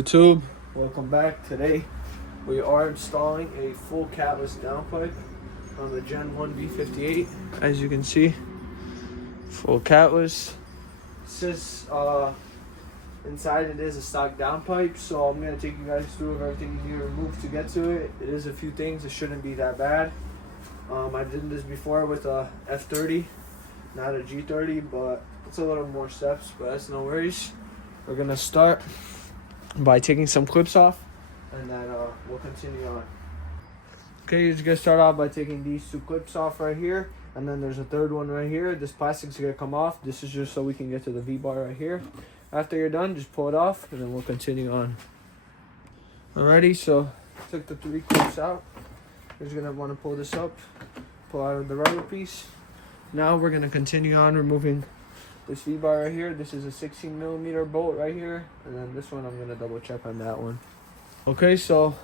YouTube, welcome back. Today we are installing a full catless downpipe on the Gen 1 B58. As you can see, full catless. It says inside it is a stock downpipe, so I'm going to take you guys through everything you need to remove to get to it. It is a few things, it shouldn't be that bad. I did this before with a F30, not a G30, but it's a little more steps, but that's no worries. We're going to start by taking some clips off, and then we'll continue on. Okay, you're just gonna start off by taking these two clips off right here, and then there's a third one right here. This plastic's gonna come off. This is just so we can get to the V-bar right here. After you're done, just pull it off, and then we'll continue on. Alrighty, so took the three clips out. You're just gonna want to pull this up, pull out the rubber piece. Now we're gonna continue on removing this V-bar right here. This is a 16mm bolt right here, and then this one I'm gonna double check on that one. Okay, so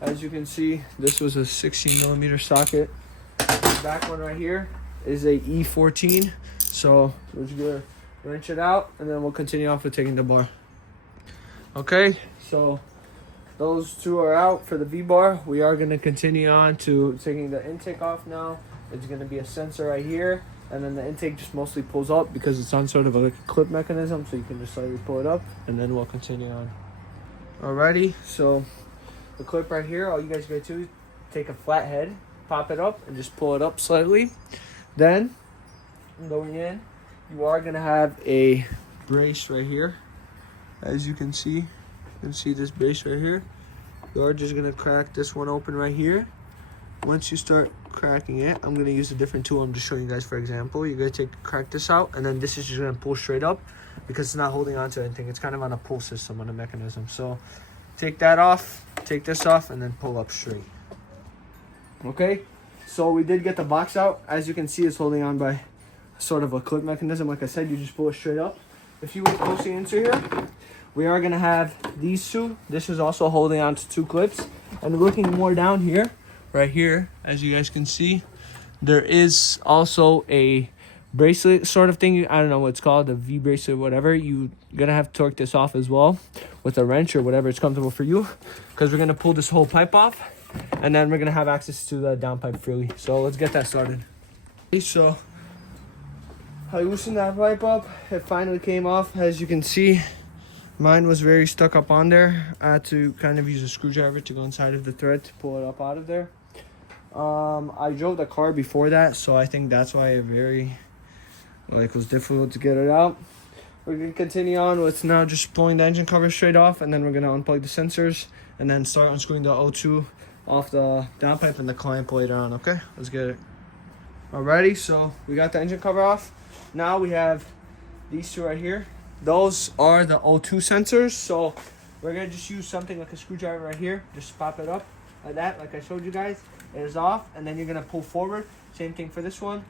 as you can see, this was a 16mm socket. The back one right here is a E14, so we're just gonna wrench it out, and then we'll continue off with taking the bar. Okay, so those two are out for the V-bar. We are gonna continue on to taking the intake off now. It's gonna be a sensor right here, and then the intake just mostly pulls up because it's on sort of a clip mechanism, so you can just slightly pull it up, and then we'll continue on. Alrighty, so the clip right here, all you guys gotta do is take a flat head, pop it up, and just pull it up slightly. Then, going in, you are gonna have a brace right here. As you can see this brace right here. You are just gonna crack this one open right here. Once you start cracking it, I'm gonna use a different tool. I'm just showing you guys for example. You're gonna crack this out, and then this is just gonna pull straight up because it's not holding on to anything. It's kind of on a pull system, on a mechanism. So take that off, take this off, and then pull up straight. Okay, so we did get the box out. As you can see, it's holding on by sort of a clip mechanism. Like I said, you just pull it straight up. If you look closely into here, we are gonna have these two. This is also holding on to two clips. And looking more down here, right here, as you guys can see, there is also a bracelet sort of thing. I don't know what it's called, a V bracelet, whatever. You're gonna have to torque this off as well with a wrench or whatever is comfortable for you, because we're gonna pull this whole pipe off, and then we're gonna have access to the downpipe freely. So let's get that started. Okay, so I loosened that pipe up. It finally came off. As you can see, mine was very stuck up on there. I had to kind of use a screwdriver to go inside of the thread to pull it up out of there. I drove the car before that, so I think that's why it was difficult to get it out. We're gonna continue on with now just pulling the engine cover straight off, and then we're gonna unplug the sensors and then start unscrewing the O2 off the downpipe and the clamp later on. Okay, let's get it. Alrighty, so we got the engine cover off. Now we have these two right here. Those are the O2 sensors, so we're gonna just use something like a screwdriver right here. Just pop it up like that, like I showed you guys. It is off, and then you're gonna pull forward. Same thing for this one.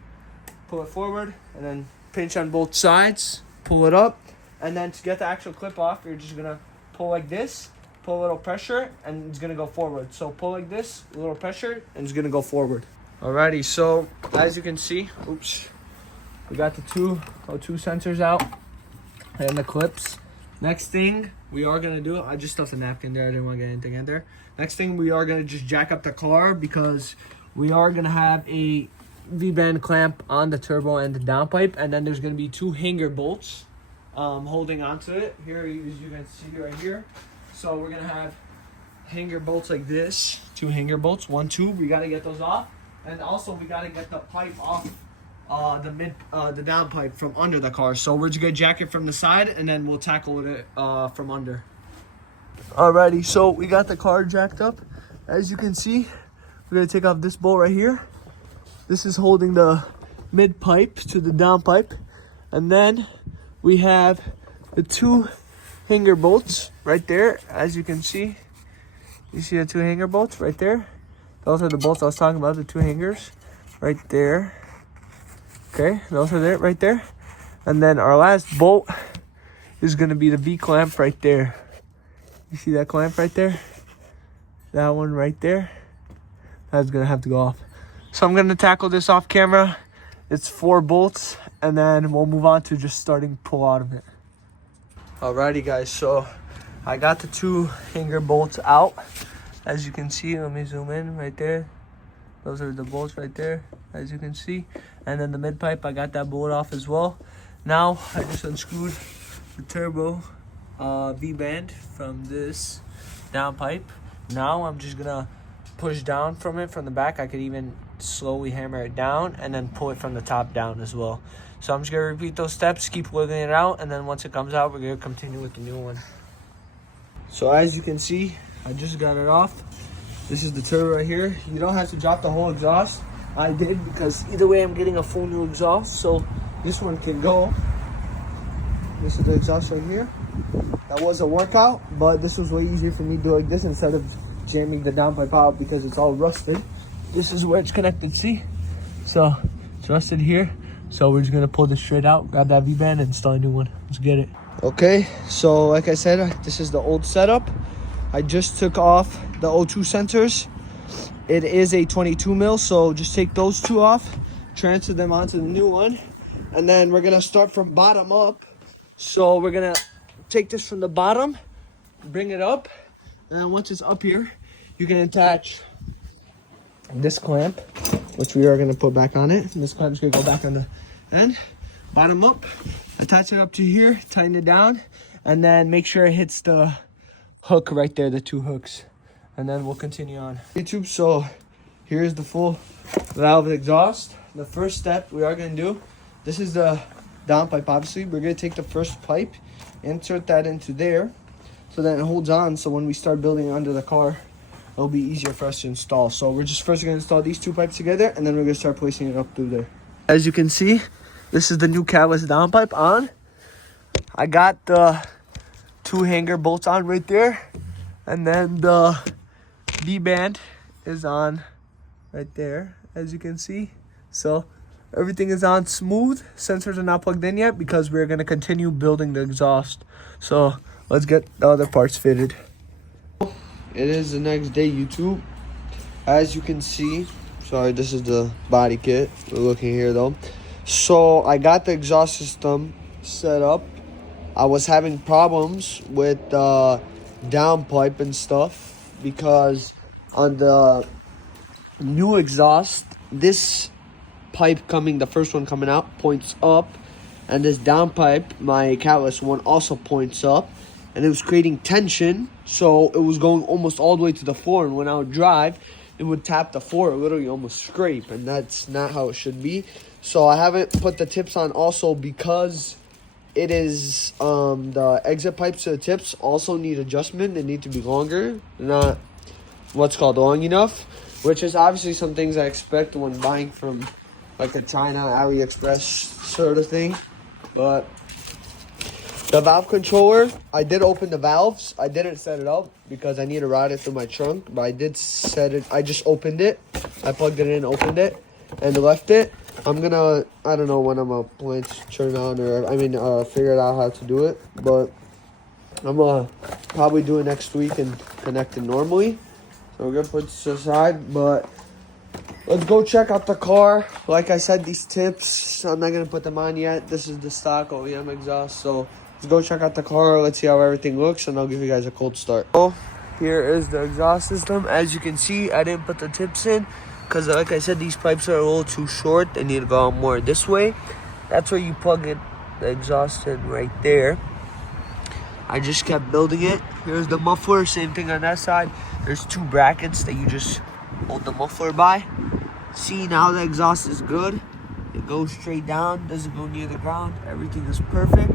Pull it forward, and then pinch on both sides. Pull it up, and then to get the actual clip off, you're just gonna pull like this. Pull a little pressure, and it's gonna go forward. So pull like this, a little pressure, and it's gonna go forward. Alrighty, so as you can see, we got the two O2 sensors out and the clips. Next thing we are gonna do, I just stuffed a napkin there, I didn't want to get anything in there. Next thing, we are gonna just jack up the car because we are gonna have a V-band clamp on the turbo and the downpipe, and then there's gonna be two hanger bolts holding onto it. Here, as you can see right here. So we're gonna have hanger bolts like this, two hanger bolts, 1, 2. We gotta get those off, and also we gotta get the pipe off the downpipe from under the car. So we're just gonna jack it from the side, and then we'll tackle it from under. Alrighty, so we got the car jacked up. As you can see, we're gonna take off this bolt right here. This is holding the mid pipe to the downpipe, and then we have the two hanger bolts right there. As you can see, you see the two hanger bolts right there. Those are the bolts I was talking about, the two hangers right there. Okay, those are there, right there. And then our last bolt is gonna be the V clamp right there. You see that clamp right there? That one right there. That's gonna have to go off. So I'm gonna tackle this off camera. It's 4 bolts, and then we'll move on to just starting pull out of it. Alrighty guys, so I got the 2 hanger bolts out. As you can see, let me zoom in right there. Those are the bolts right there, as you can see. And then the mid pipe, I got that bolt off as well. Now, I just unscrewed the turbo V-band from this downpipe. Now, I'm just gonna push down from it from the back. I could even slowly hammer it down and then pull it from the top down as well. So I'm just gonna repeat those steps, keep wiggling it out, and then once it comes out, we're gonna continue with the new one. So as you can see, I just got it off. This is the turbo right here. You don't have to drop the whole exhaust. I did because either way I'm getting a full new exhaust, so this one can go. This is the exhaust right here. That was a workout, but this was way easier for me to do like this instead of jamming the downpipe out because it's all rusted. This is where it's connected, see? So it's rusted here. So we're just gonna pull this straight out, grab that V-band and install a new one. Let's get it. Okay, so like I said, this is the old setup. I just took off the O2 sensors. It is a 22 mil, so just take those 2 off, transfer them onto the new one, and then we're gonna start from bottom up. So we're gonna take this from the bottom, bring it up, and then once it's up here, you can attach this clamp, which we are gonna put back on it. And this clamp is gonna go back on the end, bottom up, attach it up to here, tighten it down, and then make sure it hits the hook right there, the 2 hooks, and then we'll continue on YouTube. So here's the full valve exhaust. The first step we are going to do, this is the downpipe. Obviously we're going to take the first pipe, insert that into there so that it holds on, so when we start building under the car it'll be easier for us to install. So we're just first going to install these 2 pipes together, and then we're going to start placing it up through there. As you can see, this is the new Catless downpipe on. I got the 2 hanger bolts on right there, and then the V-band is on right there, as you can see. So everything is on smooth. Sensors are not plugged in yet because we're going to continue building the exhaust. So let's get the other parts fitted. It is the next day, YouTube. As you can see, sorry, this is the body kit. We're looking here though. So I got the exhaust system set up. I was having problems with the downpipe and stuff because on the new exhaust, this pipe coming, the first one coming out, points up, and this downpipe, my Catless one, also points up, and it was creating tension, so it was going almost all the way to the floor, and when I would drive, it would tap the floor, literally almost scrape, and that's not how it should be. So I haven't put the tips on also because it is the exit pipes to the tips also need adjustment. They need to be longer, not what's called long enough, which is obviously some things I expect when buying from like a China AliExpress sort of thing. But the valve controller, I did open the valves. I didn't set it up because I need to route it through my trunk, but I did set it. I just opened it. I plugged it in, opened it, and left it. I'm gonna, I don't know when I'm gonna plan to turn on, or figure out how to do it, but I'm gonna probably do it next week and connect it normally. So we're gonna put this aside, but let's go check out the car. Like I said, these tips, I'm not gonna put them on yet. This is the stock OEM exhaust, so let's go check out the car. Let's see how everything looks, and I'll give you guys a cold start. So here is the exhaust system. As you can see, I didn't put the tips in because, like I said, these pipes are a little too short. They need to go out more this way. That's where you plug it, the exhaust in right there. I just kept building it. Here's the muffler, same thing on that side. There's 2 brackets that you just hold the muffler by. See, now the exhaust is good. It goes straight down, doesn't go near the ground. Everything is perfect.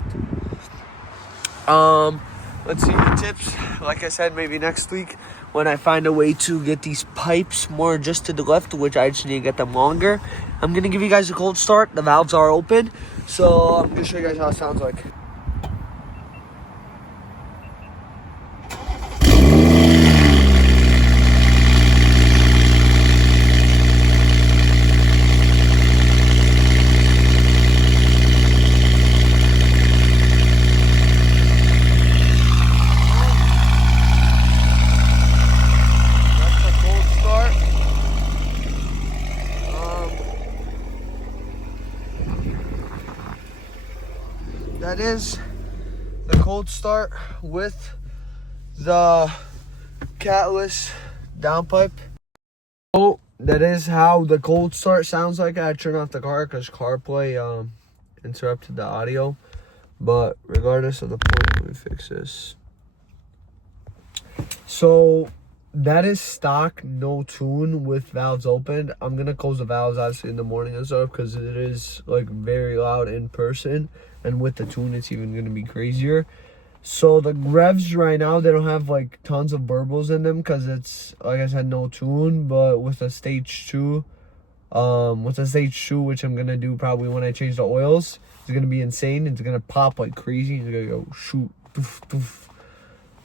Let's see the tips. Like I said, maybe next week when I find a way to get these pipes more just to the left, which I just need to get them longer. I'm gonna give you guys a cold start. The valves are open, so I'm gonna show you guys how it sounds like. That is the cold start with the Catless Downpipe. Oh, that is how the cold start sounds like. I turned off the car because CarPlay interrupted the audio. But regardless of the point, let me fix this. So that is stock, no tune with valves open. I'm gonna close the valves obviously in the morning and stuff because it is like very loud in person, and with the tune it's even gonna be crazier. So the revs right now, they don't have like tons of burbles in them because it's, like I said, no tune. But with a stage 2, which I'm gonna do probably when I change the oils, it's gonna be insane. It's gonna pop like crazy. It's gonna go shoot, doof, doof.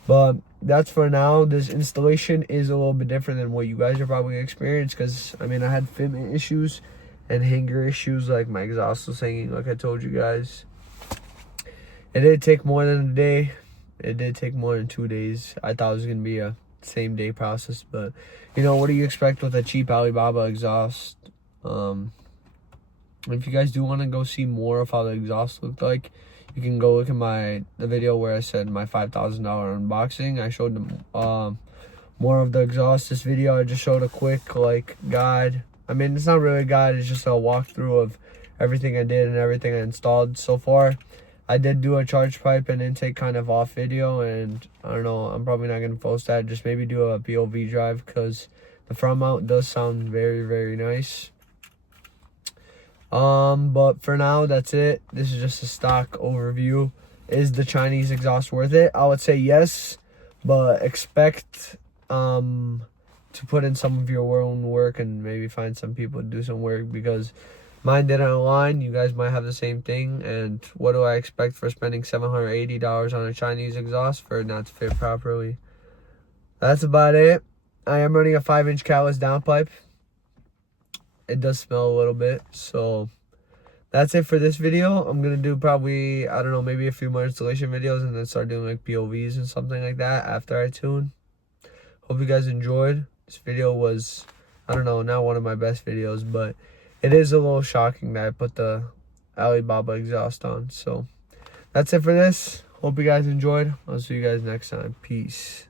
But that's for now. This installation is a little bit different than what you guys are probably gonna experience because I mean I had fitment issues and hanger issues, like my exhaust was hanging, like I told you guys. It did take more than a day. It did take more than 2 days. I thought it was gonna be a same day process, but you know, what do you expect with a cheap Alibaba exhaust? If you guys do want to go see more of how the exhaust looked like, you can go look at the video where I said my $5,000 unboxing. I showed them more of the exhaust. This video I just showed a quick like guide. I mean, it's not really a guide, it's just a walkthrough of everything I did and everything I installed so far. I did do a charge pipe and intake kind of off video, and I don't know, I'm probably not going to post that. Just maybe do a POV drive because the front mount does sound very, very nice. But for now, that's it. This is just a stock overview. Is the Chinese exhaust worth it? I would say yes, but expect to put in some of your own work and maybe find some people to do some work because mine did it online. You guys might have the same thing. And what do I expect for spending $780 on a Chinese exhaust for it not to fit properly? That's about it. I am running a 5-inch Catless downpipe. It does smell a little bit. So that's it for this video. I'm going to do probably, I don't know, maybe a few more installation videos and then start doing like POVs and something like that after I tune. Hope you guys enjoyed. This video was, I don't know, not one of my best videos, but it is a little shocking that I put the Alibaba exhaust on. So that's it for this. Hope you guys enjoyed. I'll see you guys next time. Peace.